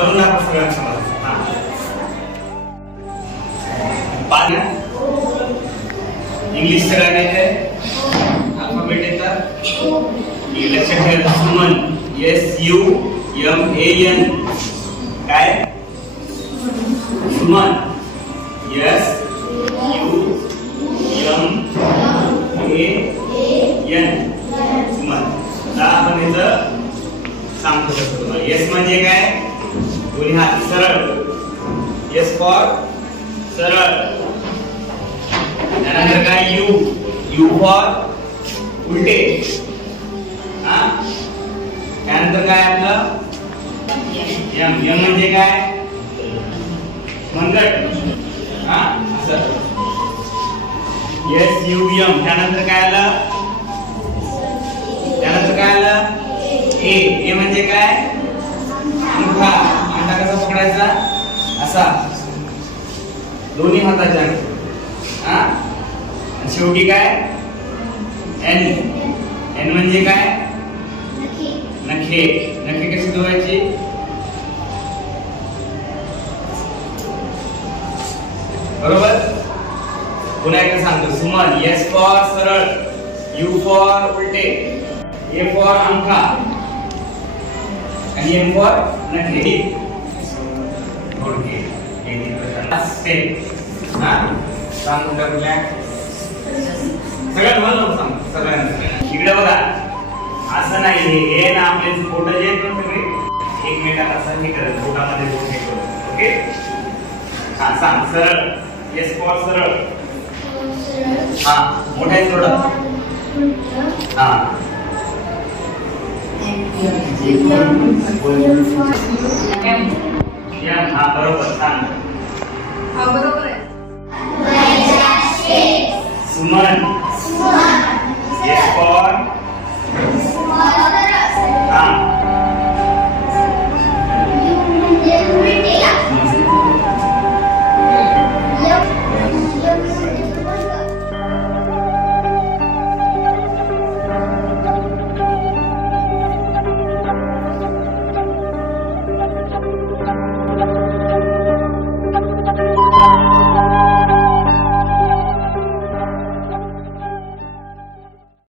करून दाखव सगळ्यांना समज. इंग्लिश सगळं काय आहे अल्फाबेट येतात. लक्षात ठेवा सुमन SUMAN काय सुमन SUMAN सुमन. आता आपण इथं सांगतो तुम्हाला. S म्हणजे काय दोन्ही हात सरळ. S फॉर सरळ. त्यानंतर काय U फॉर उलटे. त्यानंतर काय आपलं M म्हणजे काय मनगट. असं SUM. त्यानंतर काय आलं A म्हणजे काय अंगठा. अंगठा कसा पकडायचा असा दोन्ही हाताच्या. आणि शेवटी काय N म्हणजे काय नखे. नखे कशी धुवायची बरोबर. पुन्हा एकदा सांगतो सुमन S फॉर सरळ U फॉर उलटे A फॉर अंगठा आणि M फॉर नखे. ओके स्टेप सांगून टाकूया सगळ्यात मला सांग सगळ्यांना. इकडे बघा असं नाही हे ना आपले फोटो जे आहेत ना सगळे एकमेकात असं हे करत फोटामध्ये हे करत. ओके सांग सरळ S फॉर सरळ. मोठा आहे थोडं. बरोबर सांग. बरोबर आहे. Suman S for